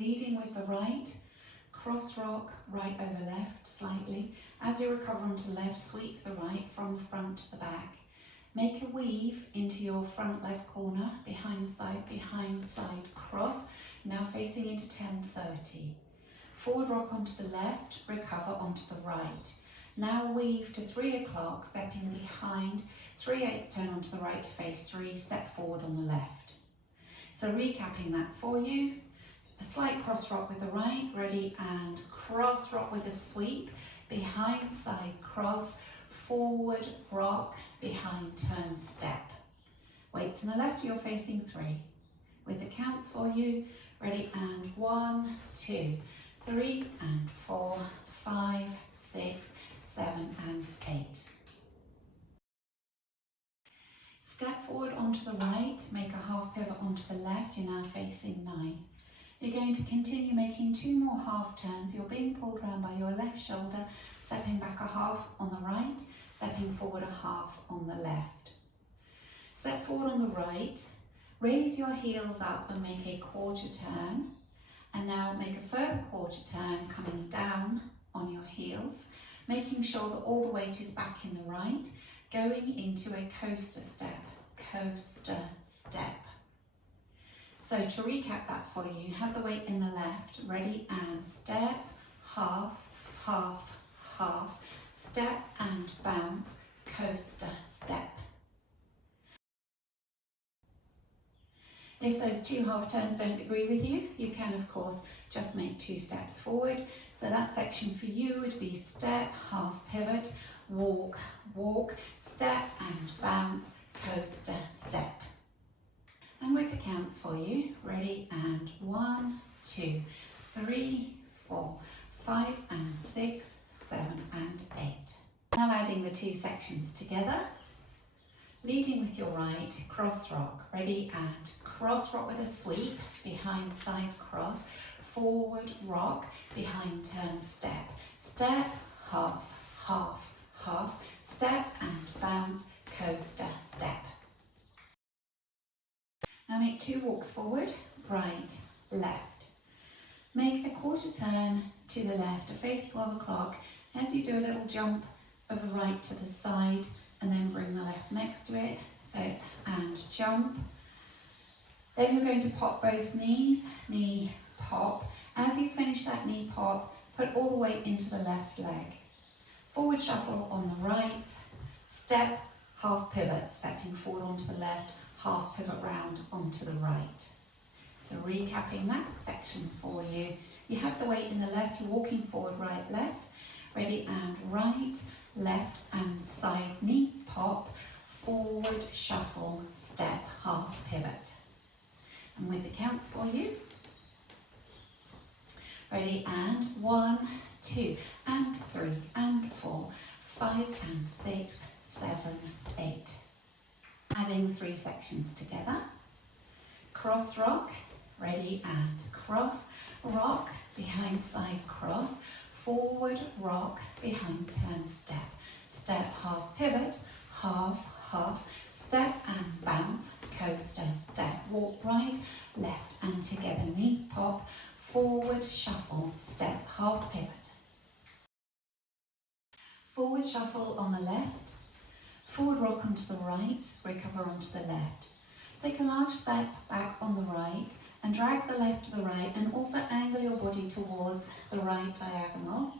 leading with the right, cross rock, right over left slightly. As you recover onto the left, sweep the right from the front to the back. Make a weave into your front left corner, behind side, cross, now facing into 10:30. Forward rock onto the left, recover onto the right. Now weave to 3 o'clock, stepping behind, 3/8 turn onto the right to face 3, step forward on the left. So recapping that for you, a slight cross rock with the right, ready, and cross rock with a sweep, behind side cross, forward rock, behind turn step. Weights on the left, you're facing 3. With the counts for you, ready, and 1, 2, 3 and 4, 5, 6, 7 and 8. Step forward onto the right, make a half pivot onto the left, you're now facing 9. You're going to continue making 2 more half turns. You're being pulled around by your left shoulder, stepping back a half on the right, stepping forward a half on the left. Step forward on the right, raise your heels up and make a quarter turn. And now make a further quarter turn, coming down on your heels, making sure that all the weight is back in the right, going into a coaster step, coaster step. So to recap that for you, you have the weight in the left, ready, and step, half, half, half, step and bounce, coaster step. If those 2 half turns don't agree with you, you can of course just make 2 steps forward. So that section for you would be step, half pivot, walk, walk, step and bounce, coaster step. And with the counts for you, ready, and 1, 2, 3, 4, 5 and 6, 7 and 8. Now adding the 2 sections together. Leading with your right, cross rock, ready, and cross rock with a sweep, behind side cross, forward rock, behind turn step, step, half, half, half, step and bounce, coaster step. Now make 2 walks forward, right, left. Make a quarter turn to the left to face 12 o'clock as you do a little jump of the right to the side and then bring the left next to it. So it's and jump. Then you're going to pop both knees, knee, pop. As you finish that knee pop, put all the weight into the left leg. Forward shuffle on the right, step, half pivot, stepping forward onto the left, half pivot round onto the right. So recapping that section for you. You have the weight in the left, you're walking forward, right, left, ready, and right, left and side knee pop, forward shuffle, step, half pivot. And with the counts for you, ready, and 1, 2 and 3 and 4, 5 and 6, 7, 8. Adding 3 sections together. Cross rock, ready, and cross rock, behind side cross, forward rock, behind turn step, step, half pivot, half, half, step and bounce, coaster step, walk right, left and together, knee pop, forward shuffle, step, half pivot. Forward shuffle on the left, forward rock onto the right, recover onto the left. Take a large step back on the right and drag the left to the right and also angle your body towards the right diagonal.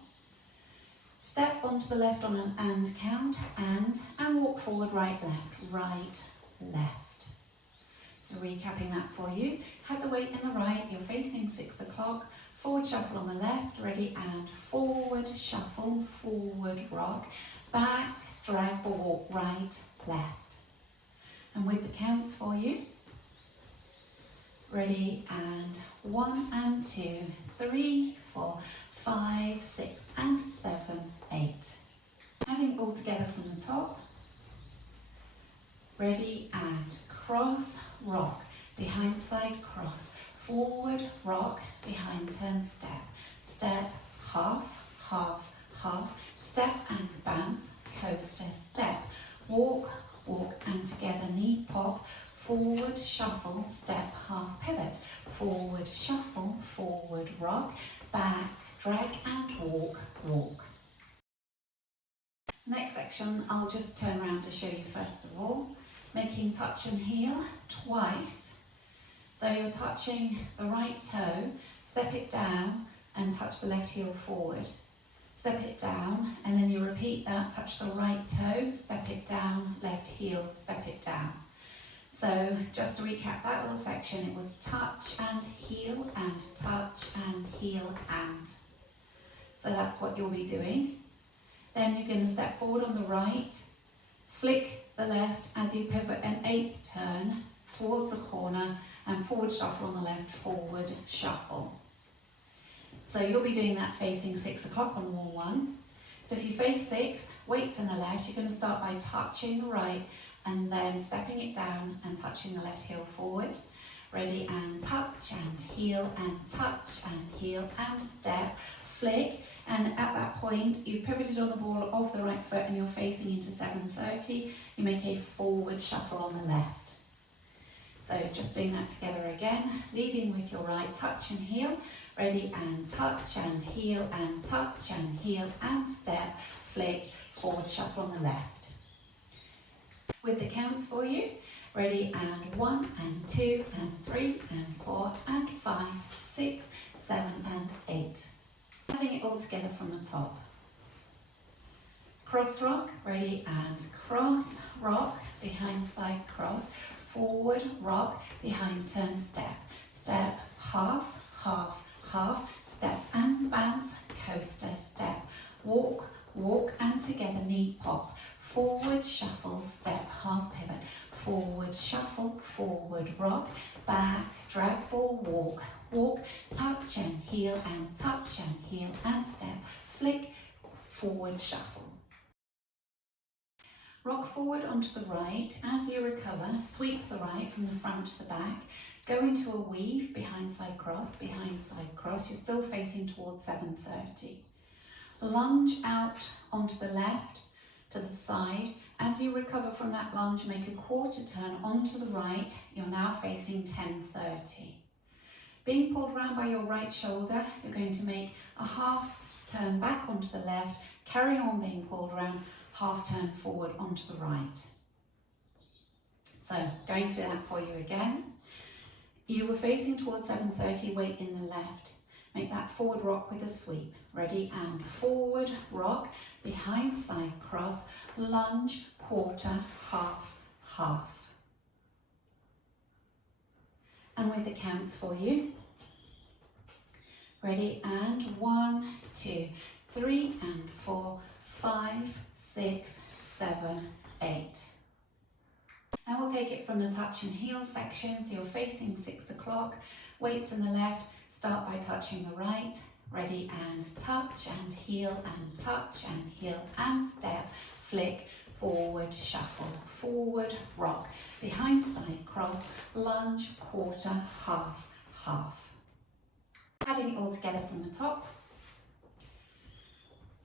Step onto the left on an and count and walk forward, right, left. So recapping that for you, have the weight in the right, you're facing 6 o'clock, forward shuffle on the left, ready, and forward shuffle, forward rock, back, drag or walk, right, left. And with the counts for you, ready, and 1 and 2, 3, 4, 5, 6 and 7, 8. Adding all together from the top, ready, and cross, rock, behind side cross, forward rock, behind turn step, step, half, half, half, step and bounce, coaster step, walk, walk and together, knee pop, forward, shuffle, step, half pivot, forward, shuffle, forward, rock, back, drag and walk, walk. Next section, I'll just turn around to show you first of all, making touch and heel twice. So you're touching the right toe, step it down and touch the left heel forward. Step it down and then you repeat that, touch the right toe, step it down, left heel, step it down. So just to recap that little section, it was touch and heel and touch and heel and. So that's what you'll be doing. Then you're going to step forward on the right, flick the left as you pivot an eighth turn towards the corner and forward shuffle on the left, forward shuffle. So you'll be doing that facing 6 o'clock on wall 1. So if you face 6, weights in the left, you're going to start by touching the right and then stepping it down and touching the left heel forward. Ready, and touch and heel and touch and heel and step, flick, and at that point you've pivoted on the ball of the right foot and you're facing into 7:30. You make a forward shuffle on the left. So just doing that together again, leading with your right, touch and heel, ready, and touch and heel and touch and heel and step, flick, forward shuffle on the left. With the counts for you, ready, and 1 and 2 and 3 and 4 and 5, 6, 7 and 8. Adding it all together from the top. Cross rock, ready, and cross, rock, behind side cross, forward, rock, behind turn step, step, half, half, half, step and bounce, coaster, step, walk, walk and together knee pop, forward shuffle, step, half pivot, forward shuffle, forward rock, back, drag ball, walk, walk, touch and heel and step, flick, forward shuffle. Rock forward onto the right. As you recover, sweep the right from the front to the back, go into a weave, behind side cross, you're still facing towards 7:30. Lunge out onto the left, to the side. As you recover from that lunge, make a quarter turn onto the right, you're now facing 10:30. Being pulled around by your right shoulder, you're going to make a half turn back onto the left, carry on being pulled around, half turn forward onto the right. So going through that for you again. You were facing towards 7:30, weight in the left. Make that forward rock with a sweep. Ready, and forward rock, behind side cross, lunge, quarter, half, half. And with the counts for you. Ready, and 1, 2, 3 and 4, 5, 6, 7, 8. Now we'll take it from the touch and heel section. So you're facing 6 o'clock, weights in the left, start by touching the right. Ready, and touch and heel and step, flick, forward shuffle, forward rock, behind side cross, lunge, quarter, half, half. Adding it all together from the top.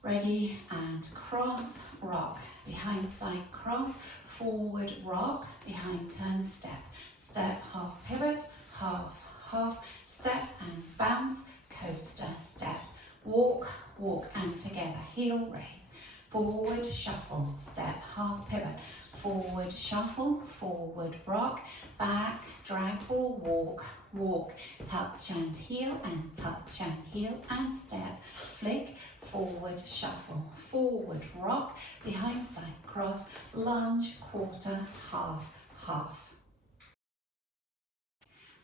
Ready, and cross, rock, behind side cross, forward rock, behind turn step, step, half pivot, half, half, step and bounce, coaster, step, walk, walk and together, heel raise, forward shuffle, step, half pivot, forward shuffle, forward rock, back, drag ball, walk, walk, touch and heel and step, flick, forward shuffle, forward rock, behind side cross, lunge, quarter, half, half.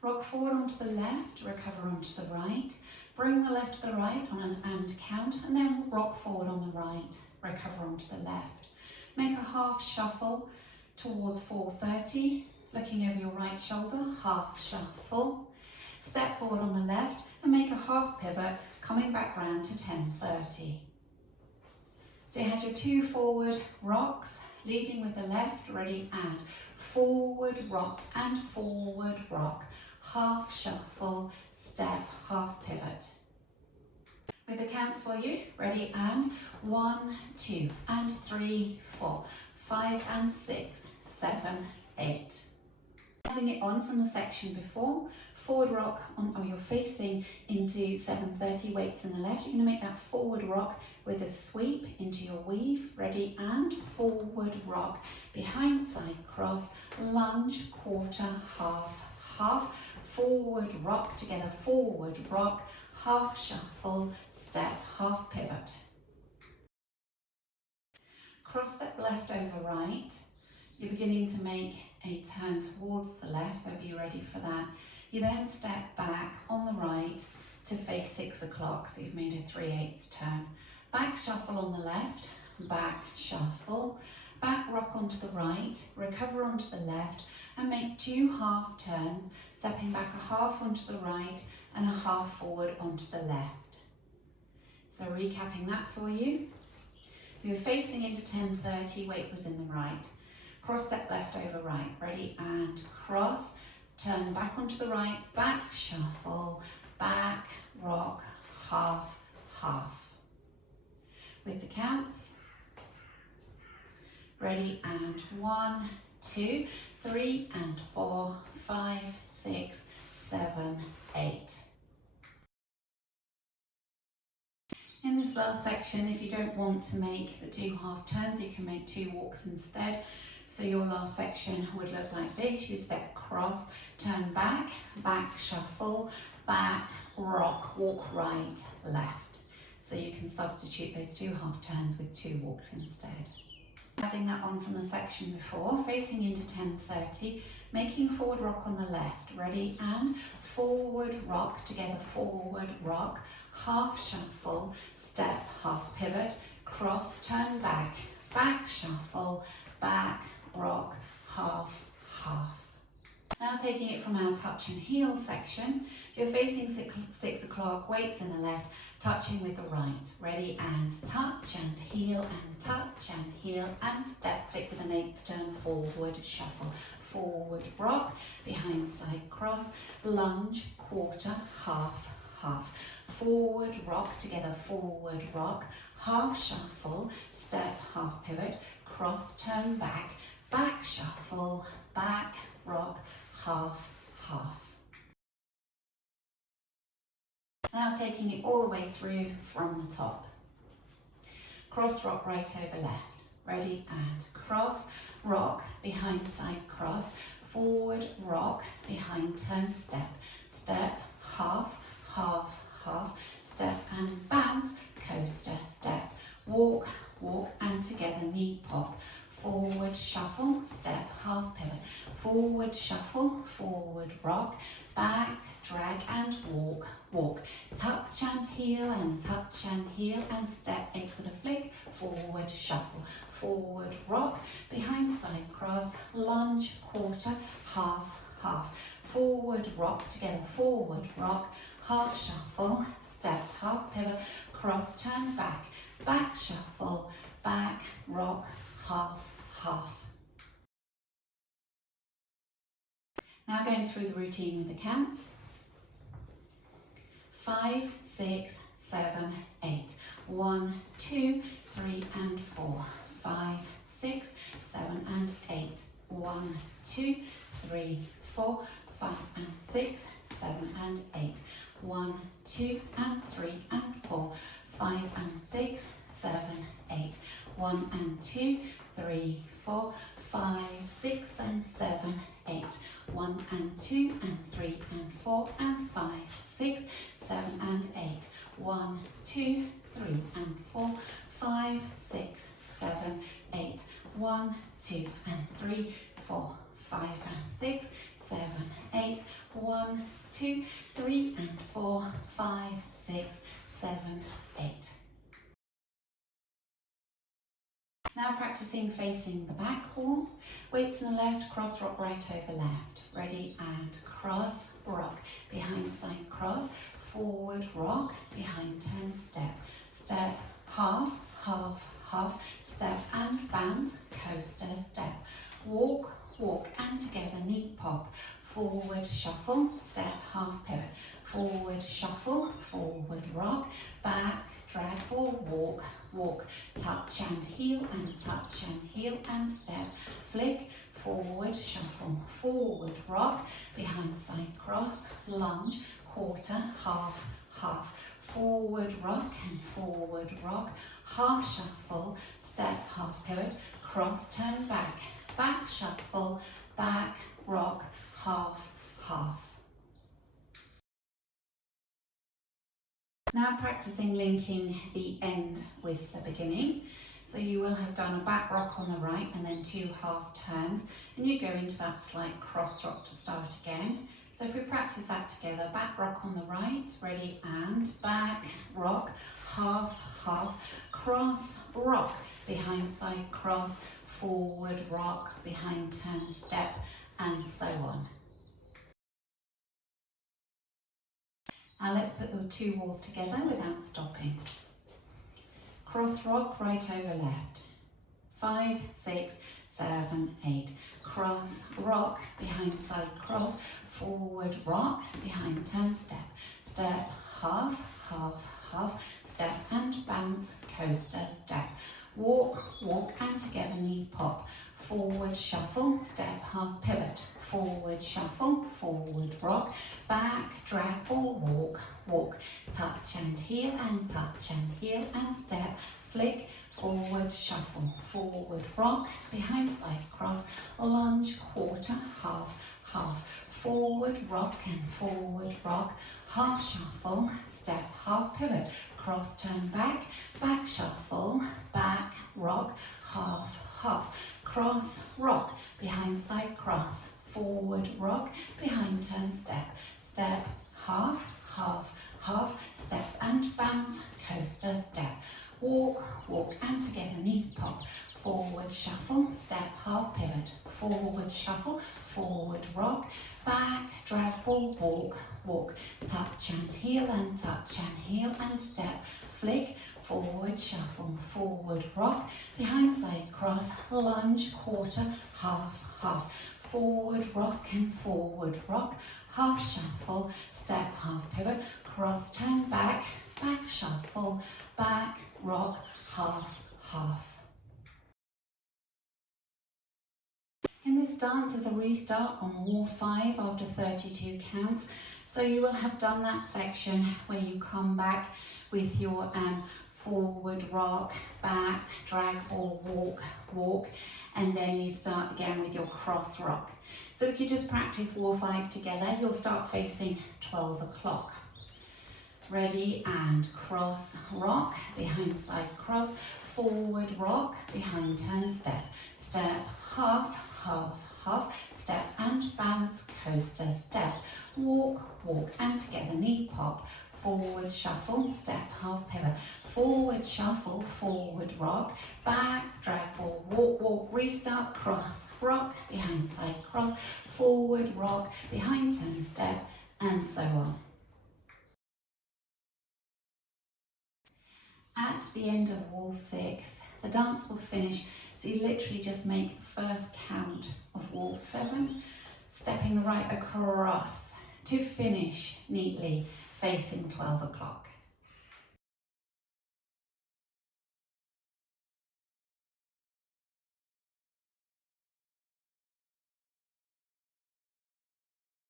Rock forward onto the left, recover onto the right, bring the left to the right on an and count, and then rock forward on the right, recover onto the left. Make a half shuffle towards 4:30, looking over your right shoulder, half shuffle. Step forward on the left and make a half pivot, coming back round to 10:30. So you had your 2 forward rocks, leading with the left, ready, and forward rock and forward rock, half shuffle, step, half pivot. With the counts for you, ready, and 1, 2 and 3, 4, 5 and 6, 7, 8. Adding it on from the section before, forward rock on, or you're facing into 730, weights in the left. You're going to make that forward rock with a sweep into your weave. Ready, and forward rock, behind side cross, lunge, quarter, half, half, forward rock together, forward rock, half shuffle, step, half pivot. Cross step left over right. You're beginning to make a turn towards the left, so be ready for that. You then step back on the right to face 6 o'clock, so you've made a 3/8 turn. Back shuffle on the left, back shuffle, back rock onto the right, recover onto the left, and make 2 half turns, stepping back a half onto the right and a half forward onto the left. So recapping that for you. We were facing into 10:30, weight was in the right. Cross step left over right, ready, and cross, turn back onto the right, back shuffle, back rock, half, half. With the counts, ready, and 1, 2, 3, and 4, 5, 6, 7, 8. In this last section, if you don't want to make the 2 half turns, you can make 2 walks instead. So your last section would look like this. You step cross, turn back, back shuffle, back, rock, walk right, left. So you can substitute those 2 half turns with 2 walks instead. Adding that on from the section before, facing into 10:30, making forward rock on the left. Ready, and forward rock together, forward rock, half shuffle, step, half pivot, cross, turn back, back shuffle, back, rock, half, half. Now taking it from our touch and heel section, you're facing 6 o'clock, weights in the left, touching with the right. Ready, and touch and heel and touch and heel and step, flick with an 8th turn, forward shuffle, forward rock, behind side cross, lunge, quarter, half, half, forward rock together, forward rock, half shuffle, step, half pivot, cross, turn back, back shuffle, back rock, half, half. Now taking it all the way through from the top. Cross rock right over left. Ready, and cross, rock, behind side cross, forward rock, behind turn step, step, half, half, half, step and bounce, coaster, step, walk, walk and together, knee pop, forward shuffle, step, half pivot, forward shuffle, forward rock, back, drag and walk, walk, touch and heel and touch and heel and step, 8 with a flick, forward shuffle, forward rock, behind side cross, lunge, quarter, half, half, forward rock together, forward rock, half shuffle, step, half pivot, cross, turn back, back shuffle, back, rock, half, half. Now going through the routine with the counts. 5, 6, 7, 8. 1, 2, 3 and 4. 5, 6, 7 and 8. 1, 2, 3, 4, 5 and 6, 7 and 8. 1, 2 and 3 and 4. 5 and 6, 7, 8. 1 and 2, 3, 4, 5, 6 and 7, 8. 1 and 2 and 3 and 4 and 5, 6, 7 and 8. 1, 2, 3 and 4, 5, 6, 7, 8. 1, 2 and 3, 4, 5 and 6, 7, 8. 1, 2, 3 and 4, 5, 6, 7, 8. Now practicing facing the back wall. Weights in the left, cross rock right over left. Ready, and cross rock, behind side cross, forward rock, behind turn step, step, half, half, half, step and bounce, coaster step, walk, walk and together, knee pop, forward shuffle, step, half pivot, forward shuffle, forward rock, back, drag or walk, walk, touch and heel and step, flick, forward, shuffle, forward, rock, behind side cross, lunge, quarter, half, half, forward rock and forward rock, half shuffle, step, half pivot, cross, turn back, back shuffle, back, rock, half, half. Now practicing linking the end with the beginning. So you will have done a back rock on the right and then 2 half turns, and you go into that slight cross rock to start again. So if we practice that together, back rock on the right, ready, and back, rock, half, half, cross, rock, behind side cross, forward rock, behind turn step, and so on. Now let's put the 2 walls together without stopping. Cross rock, right over left. 5, 6, 7, 8. Cross, rock, behind side cross, forward rock, behind turn step. Step, half, half, half, step and bounce, coaster, step. Walk, walk and together knee pop. Forward shuffle, step, half pivot. Forward shuffle, forward rock, back, drag or walk, walk. Touch and heel and touch and heel and step. Flick, forward shuffle, forward rock, behind side cross, lunge, quarter, half, half. Forward rock and forward rock, half shuffle, step, half pivot, cross, turn back, back shuffle, back, rock, half, half. Cross, rock, behind side cross, forward rock, behind turn step, step, half, half, half, step and bounce, coaster, step. Walk, walk and together knee pop. Forward shuffle, step, half pivot. Forward shuffle, forward rock, back, drag or walk, walk. Touch and heel and touch and heel and step. Flick, forward shuffle, forward rock, behind side cross, lunge, quarter, half, half. Forward rock and forward rock, half shuffle, step, half pivot, cross, turn back, back shuffle, back, rock, half, half. In this dance is a restart on wall 5 after 32 counts. So you will have done that section where you come back with your forward rock, back, drag or walk, walk, and then you start again with your cross rock. So if you just practice wall 5 together, you'll start facing 12 o'clock. Ready, and cross rock, behind side cross, forward rock, behind turn step, step, half, half, half, step and bounce, coaster, step, walk, walk and together knee pop, forward shuffle, step, half pivot, forward shuffle, forward rock, back, drag ball, walk, walk, restart, cross, rock, behind side cross, forward rock, behind turn step, and so on. At the end of wall 6, the dance will finish, so you literally just make the first count of wall 7, stepping right across to finish neatly facing 12 o'clock.